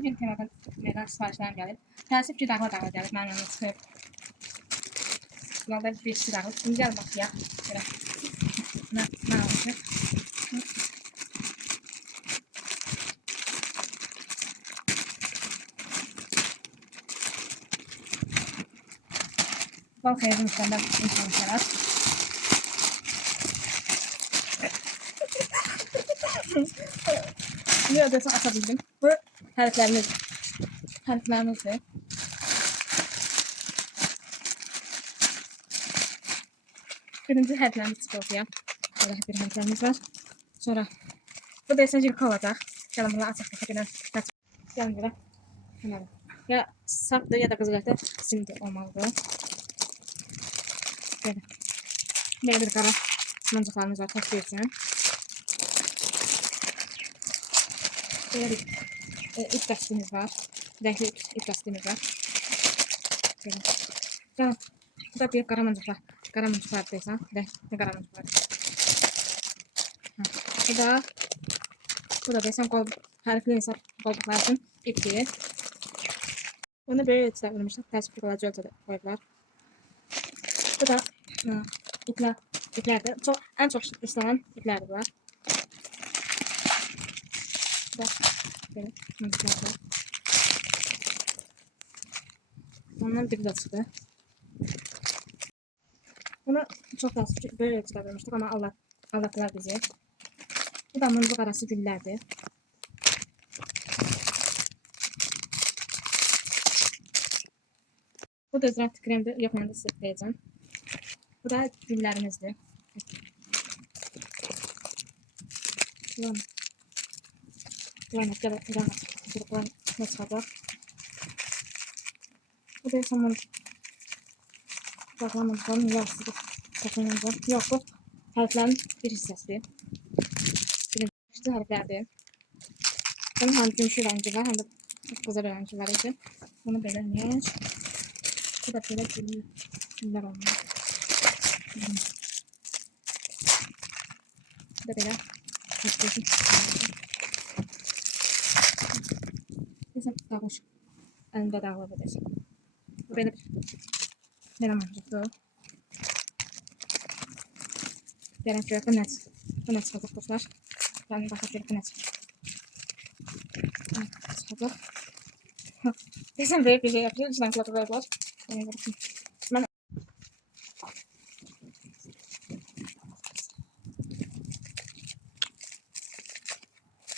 Bugün temadan siparişlerim gəlib. Təəssüf ki, dağla gəlib. Mənim yanıma çıxıb. Bunlar da bir işi dağılıb. Şimdi gəl baxıyaq. Belə. Nə olacaq? Bal xeyirli müştərilər insanlar. Bir adresi açabildim. Bu hərflərimizdir. Birinci hərflərimiz çıxılıyor. Böyle bir hərflərimiz var. Sonra bu da esencilik olacaq. Gəlin bunu açıq gəlin. Gəlin belə. Hemen. Ya sapdır ya da qızılətə simdir olmalıdır. Böyle. Böyle bir qara mıncıqlarımız var təşkil üçün. Böyle bir ip dəstimiz var. Renkli ip dəstimiz var. Böyle. Sonra bu da bir qara mıncıqlar. Qara mıncıqlar deyirsən. Renkli qara mıncıqlar. Bu da deyirsən qol hərfli hesab qolluqlar üçün ipdir. Onu böyle ölçülər vermişlər. Təsvir olacağı ölçüdə qoyublar. Bu da iplərdir. En çok istenen iplərdir bunlar. Bu da böyle mıncıqlar var. Ondan biri de çıktı. Bunu çok təsvir böyle ölçülər vermişdik ama aldattılar bizi. Bu da mıncıq arası güllərdir. Bu da ziraat kremdir. Yok, ben de sıklayacağım. Bu da güllerimizdir. Kullanmak ne çıkacak? Bu da sanırım saklamanın yarısı saklanacak. Yok, bu harflerin bir hissesi. Birinci harflerdir. Bunun hem gümüşü rengi var hem de güzel rengi var için. Bunu belirleyeceğiz. Bu da böyle güller olmalı. Bu da böyle göstereyim. Bizim dağılmış. Elimde dağılabilir. Bu böyle bir mancıqdır. Gəlin ki, bu nə çıxacaq dostlar. Yəni baxaq bir bu nə çıxacaq. Desem böyük bir şey yapıyor. İçinden kulakı verdiler. Ben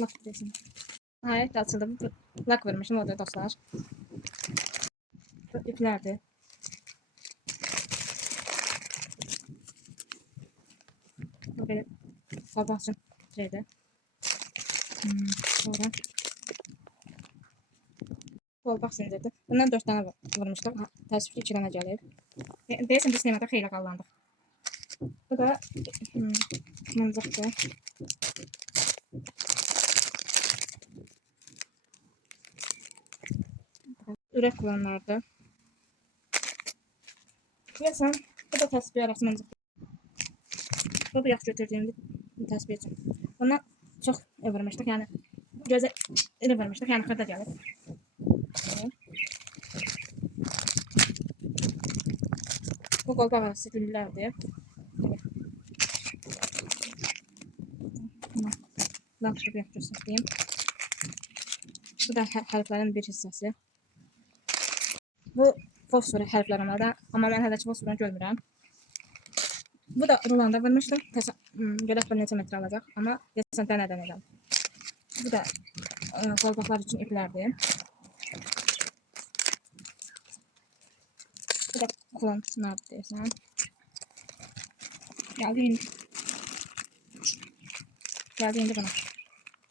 lak dedim. Hayır, açıldım. Lak vermişim orada dostlar. Bu iplerdi. Böyle sabahçın şeydi. Sonra kolbaq sindirdi. Bundan 4 tane vurmuşduq. Təəssüf ki, 2 dənə gəlib. Deyəsən biz nemətə xeyli qallandıq. Bu da mıncıqdır. Ürək kullanlardı. Deyəsən bu da təsbih arası mıncıqdır. Bu da yaş götürdüyüm bir təsbih üçün. Bundan çox vermişdik. Yəni gözə elə vermişdik. Yəni xırda gəlib. Bu kolbaq arası güllərdir. Laçı bir göstereyim. Bu da hərflərin bir hissəsi. Bu fosfor hərflər olmalı ama mən hələ ki fosforunu görmürəm. Bu da rulanda vermişdim. Görək bir neçə metre alacaq ama geçən dənədən edəm. Bu da kolbaqlar üçün iplərdir. Bu da kullanıcılar deyirsən. Geldi indi bana.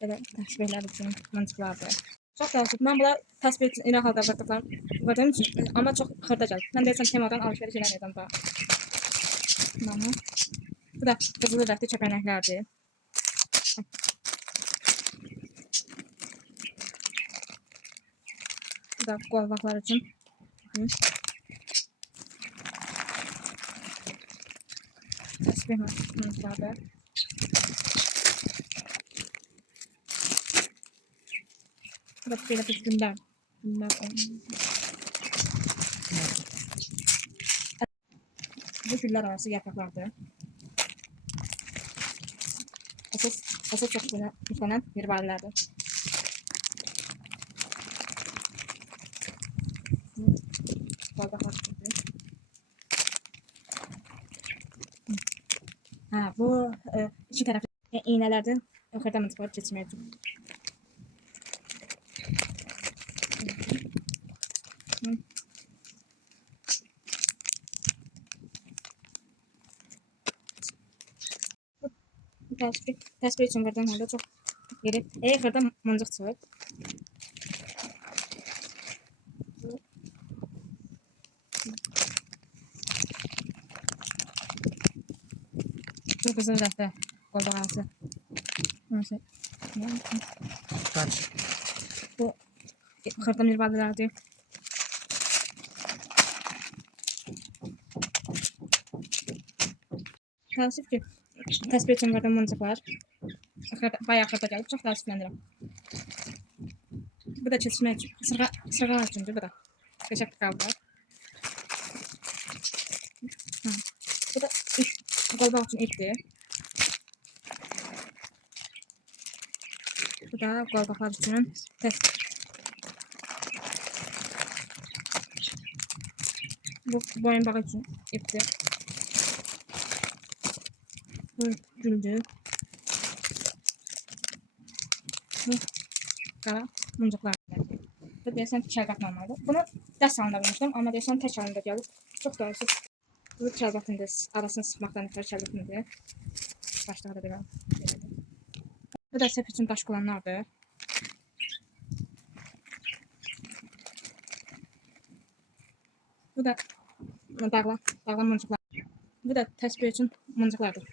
Böyle təşbihlər üçün mıncıqlardır. Çox təəssüf. Mən bunlar təsbih üçün İran halda vurdum için ama çok xırda gəldi. Mən deyəsən temadan alışveriş eləməyəcəm daha. Bu da qızılı rəngli kəpənəklərdir. Bu da qolbaqlar üçün. Təsbih mıncıqlardır. Bu da belə bir günlər. Günlər bu güllər arası yapraklardır. Əsas çox yüklənən mirvarilərdir. Bardaklar çıkıyor. Ha, bu iki taraflı iğnelerden yukarıdan mutfağa geçmeye çalışıyorum. Tespih için buradan halde çok geri. Yukarıda mıncık çıkıyor. Bu kızın rəhbər qolbağası. Neyse. Kaç? Bu yukarıda mirvalilerdir. Təəssüf ki, təsbih üçün buradan mıncıqlar. Bayağı xırda gəlib, çox təəssüflənirəm. Bu da keçmək üçün, sırğalar üçündür bu da. Qəşəng qaldı. Bu da qolbaq üçün ipdir. Bu da qolbaqlar üçün bu boyunbağı üçün ipdir. Bu güldür. Bu qara mıncıqlar. Bu deyəsən şərbat normaldır. Bunu dərs salonunda bilmişdim, amma deyəsən tək halında gəlib. Çox doğrusu. Bu şərbatındır. Arasını sıxmaqdan ötürü şərbatındır. Başlığı da belə. Bu da səhv üçün daş qolanlardır. Bu da dağlan mıncıqlar. Bu da təsbih üçün mıncıqlardır.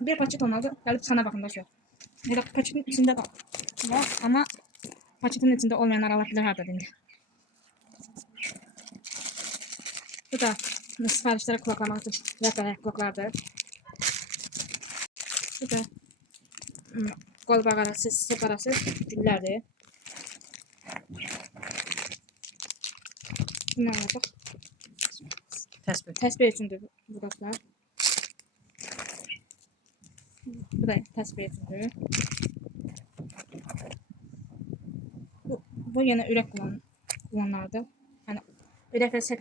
Bir paket olmalı. Gəlib sana baxın dostlar. Elə paketin içində də var, amma paketin içində olmayanlar Allah bilir hardadır indi. Bu da sifarişlərə kulaqlamaq üçün rəhbər kulaqlardır. Bu da qolbaq arası, sep arası güllərdir. Bunlar olacaq. Təsbih üçündür bu dostlar. Bu da təsbih üçündür. Bu yine ürək kullanlardır. Yəni ürək və sep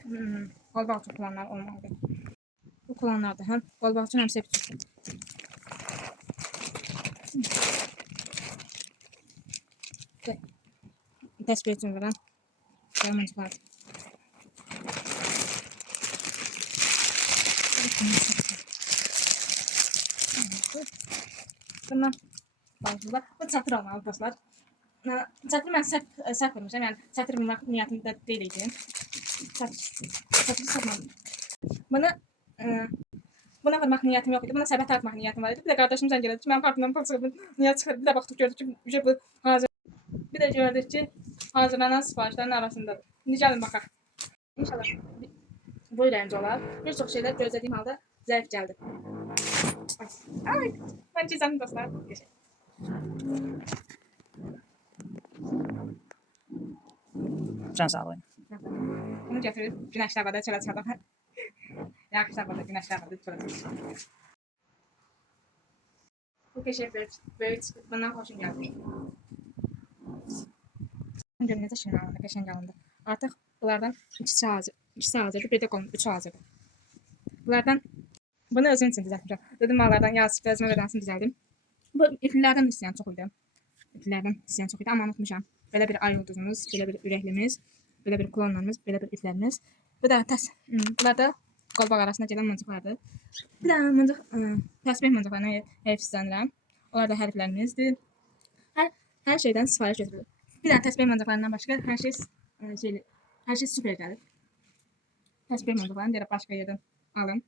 qolbaq üçün kullanlar olmalıdır. Bu kullanlardır. Həm qolbaq üçün, həm sep üçün. Təsbih üçün verən qəlmənciklərdir. Bundan bazılar. Bu çatır olmalı dostlar. Çatır mən səhv vermişəm. Yəni çatır bulmaq niyyətimdə deyil idi. Çatır satmadım. Buna vurmaq niyyətim yox idi. Buna səbət atmaq niyyətim var idi. Bir də qardaşım zəng elədi ki, mənim kartımdan pul çıxırdı. Niyə çıxırdı? Bir də baxdıq gördük ki, bu hazır. Bir də gördük ki, hazırlanan sifarişlərin arasındadır. İndi gəlin baxaq. İnşallah bu ürəyincə olar. Bir çox şeylər gözlədiyim halda zəif gəldi. Ay, mən cizənim dostlar. Geçək. Can sağlayın. Bunu götürüb günəşli havada çölə çıxardaq. Yaxşı havada, günəşli havada çölə çıxardaq. Bu keşif böyük çıxıb, bundan xoşum gəldi. Görün necə şirin alındı, qəşəng alındı. Artıq bunlardan ikisi hazırdır, bir də qolun, üçü hazırdır. Bunlardan, bunu özüm üçün düzəltmişəm. Dedim mallardan yazıb özümə verənsini düzəldim. Bu ipliklərdən istəyən çox idi. Amma unutmuşam. Belə bir ay ulduzumuz, belə bir ürəklimiz, belə bir klonlarımız, belə bir iplərimiz. Bu da bunlar da qolbaq arasında gedən mıncıqlardır. Bir də təsbih mıncıqlarına heyfsizlənirəm. Onlar da hərflərimizdir. Hər şeydən sifariş götürülür. Bir dənə təsbih mıncıqlarından başqa hər şey süper gəlir. Təsbih mıncıqlarını deyirəm başqa yerdən alın.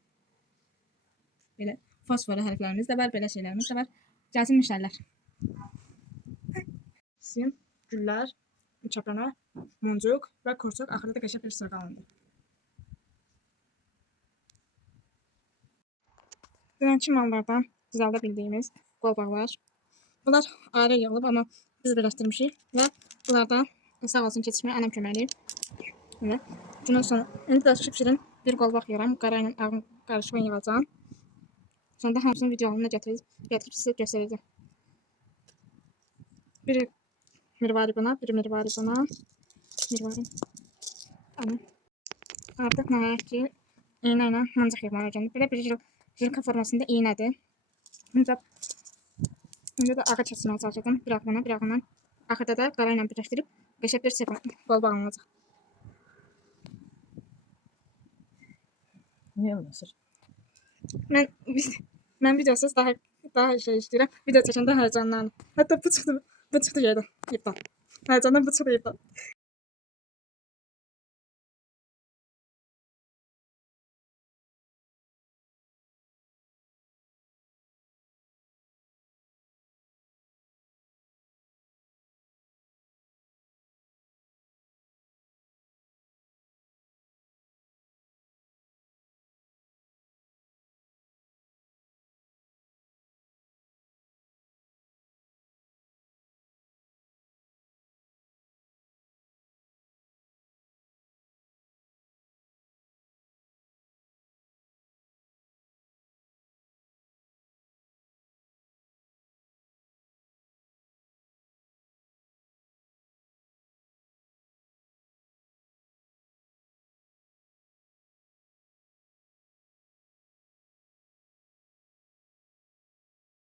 Belə fosforlu hərflərimiz də var, belə şeylərimiz də var. Gəlsin müştərilər. Sim, güllər, çapana, muncuq və kurçuq axırda da qəşəng bir sırğa alındı. Dünənki mallardan düzəldə bildiyimiz qolbaqlar. Bunlar ayrı yığılıb, amma biz birləşdirmişik və bunlardan sağ olsun keçişməyə anam kömək eləyir. Evet. Bundan sonra indi də şipşirin bir qolbaq yığıram. Qara ilə ağın qarışığını yığacağam. Sonra da hamısını video halına gətirib sizə göstərəcəm. Biri mirvari buna, biri mirvari buna. Mirvari. Tamam. Artıq nəhayət ki, iğnə ilə mancaq yığmağa öyrəndim. Belə bir jilka formasında iğnədir. İndi də ağı çəkməyə çalışacağım. Bir ağından, bir ağından. Axırda da qara ilə birləşdirib qəşəng bir qolbaq alınacaq. Niyə olmasın? Mən videosuz daha şey işləyirəm. Video çəkəndə həyəcanlanıram. Hətta bu çıxdı yerdən. İptal. Həyəcandan bu çıxdı yerdən.